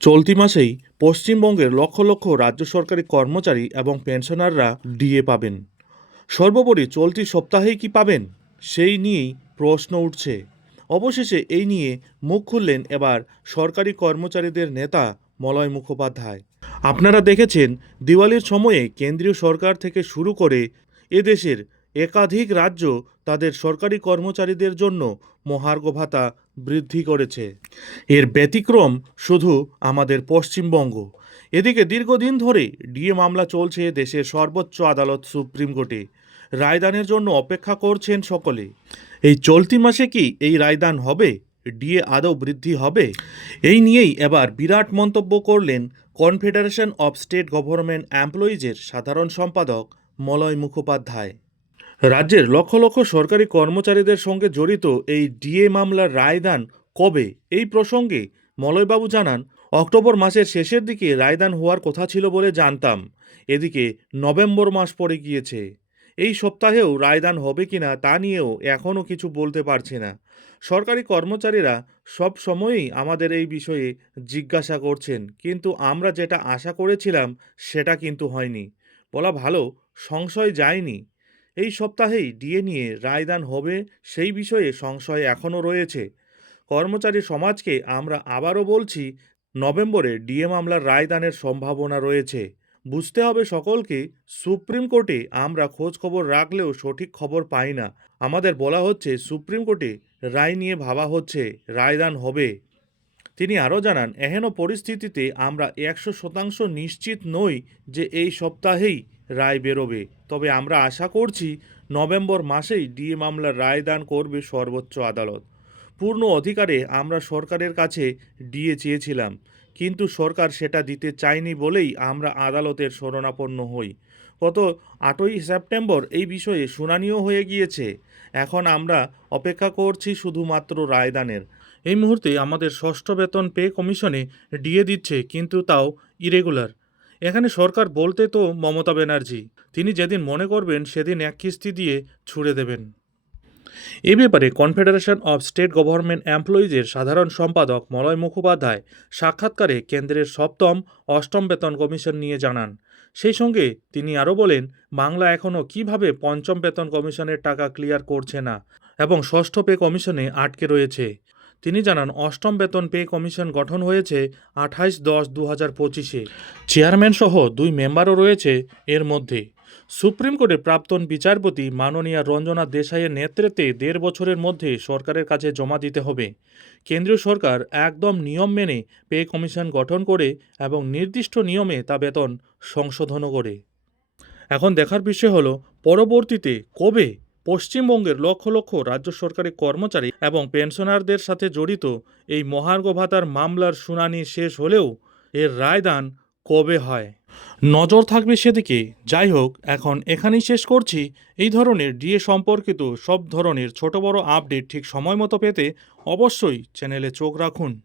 চলতি মাসেই পশ্চিমবঙ্গের লক্ষ লক্ষ রাজ্য সরকারি কর্মচারী এবং পেনশনাররা ডিএ পাবেন। সর্বোপরি চলতি সপ্তাহেই কি পাবেন? সেই নিয়েই প্রশ্ন উঠছে। অবশেষে এই নিয়ে মুখ খুললেন এবার সরকারি কর্মচারীদের নেতা মলয় মুখোপাধ্যায়। আপনারা দেখেছেন, দিওয়ালির সময়ে কেন্দ্রীয় সরকার থেকে শুরু করে এদেশের একাধিক রাজ্য তাদের সরকারি কর্মচারীদের জন্য মহার্ঘ ভাতা বৃদ্ধি করেছে। এর ব্যতিক্রম শুধু আমাদের পশ্চিমবঙ্গ। এদিকে দীর্ঘদিন ধরে ডিএ মামলা চলছে দেশের সর্বোচ্চ আদালত সুপ্রিম কোর্টে। রায়দানের জন্য অপেক্ষা করছেন সকলে। এই চলতি মাসে কি এই রায়দান হবে? ডিএ আদৌ বৃদ্ধি হবে? এই নিয়েই এবার বিরাট মন্তব্য করলেন কনফেডারেশন অফ স্টেট গভর্নমেন্ট এমপ্লয়িজের সাধারণ সম্পাদক মলয় মুখোপাধ্যায়। রাজ্যের লক্ষ লক্ষ সরকারি কর্মচারীদের সঙ্গে জড়িত এই ডিএ মামলার রায়দান কবে? এই প্রসঙ্গে মলয়বাবু জানান, অক্টোবর মাসের শেষের দিকে রায়দান হওয়ার কথা ছিল বলে জানতাম। এদিকে নভেম্বর মাস পড়ে গিয়েছে। এই সপ্তাহেও রায়দান হবে কিনা তা নিয়েও এখনও কিছু বলতে পারছি না। সরকারি কর্মচারীরা সব সময়ই আমাদের এই বিষয়ে জিজ্ঞাসা করছেন, কিন্তু আমরা যেটা আশা করেছিলাম সেটা কিন্তু হয়নি। বলা ভালো, সংশয় যায়নি। এই সপ্তাহেই ডিএ নিয়ে রায়দান হবে সেই বিষয়ে সংশয় এখনও রয়েছে। কর্মচারী সমাজকে আমরা আবারও বলছি, নভেম্বরে ডিএ মামলার রায়দানের সম্ভাবনা রয়েছে। বুঝতে হবে সকলকে, সুপ্রিম কোর্টে আমরা খোঁজ খবর রাখলেও সঠিক খবর পাই না। আমাদের বলা হচ্ছে, সুপ্রিম কোর্টে রায় নিয়ে ভাবা হচ্ছে, রায়দান হবে। তিনি আরও জানান, এহেন পরিস্থিতিতে আমরা একশো শতাংশ নিশ্চিত নই যে এই সপ্তাহেই রায় বেরোবে। তবে আমরা আশা করছি নভেম্বর মাসেই ডিএ মামলার রায়দান করবে সর্বোচ্চ আদালত। পূর্ণ অধিকারে আমরা সরকারের কাছে ডিএ চেয়েছিলাম, কিন্তু সরকার সেটা দিতে চায়নি বলেই আমরা আদালতের শরণাপন্ন হই। গত আটই সেপ্টেম্বর এই বিষয়ে শুনানিও হয়ে গিয়েছে। এখন আমরা অপেক্ষা করছি শুধুমাত্র রায়দানের এই মুহূর্তে আমাদের ষষ্ঠ বেতন পে কমিশনে ডিএ দিচ্ছে, কিন্তু তাও ইরেগুলার। এখানে সরকার বলতে তো মমতা ব্যানার্জি। তিনি যেদিন মনে করবেন, সেদিন এক কিস্তি দিয়ে ছুড়ে দেবেন। এ ব্যাপারে কনফেডারেশন অব স্টেট গভর্নমেন্ট এমপ্লয়িজের সাধারণ সম্পাদক মলয় মুখোপাধ্যায় সাক্ষাৎকারে কেন্দ্রের সপ্তম, অষ্টম বেতন কমিশন নিয়ে জানান। সেই সঙ্গে তিনি আরও বলেন, বাংলা এখনও কীভাবে পঞ্চম বেতন কমিশনের টাকা ক্লিয়ার করছে না, এবং ষষ্ঠ পে কমিশনে আটকে রয়েছে। তিনি জানান, অষ্টম বেতন পে কমিশন গঠন হয়েছে আঠাইশ দশ দু হাজার পঁচিশে। চেয়ারম্যান সহ দুই মেম্বারও রয়েছে এর মধ্যে। সুপ্রিম কোর্টে প্রাক্তন বিচারপতি মাননীয়া রঞ্জনা দেশাইয়ের নেতৃত্বে দেড় বছরের মধ্যে সরকারের কাছে জমা দিতে হবে। কেন্দ্রীয় সরকার একদম নিয়ম মেনে পে কমিশন গঠন করে এবং নির্দিষ্ট নিয়মে তা বেতন সংশোধনও করে। এখন দেখার বিষয় হলো, পরবর্তীতে কবে পশ্চিমবঙ্গের লক্ষ লক্ষ রাজ্য সরকারি কর্মচারী এবং পেনশনারদের সাথে জড়িত এই মহার্ঘ ভাতার মামলার শুনানি শেষ হলেও এর রায়দান কবে হয়? নজর থাকবে সেদিকে। যাই হোক, এখন এখানেই শেষ করছি। এই ধরনের ডিএ সম্পর্কিত সব ধরনের ছোট বড় আপডেট ঠিক সময় মতো পেতে অবশ্যই চ্যানেলে চোখ রাখুন।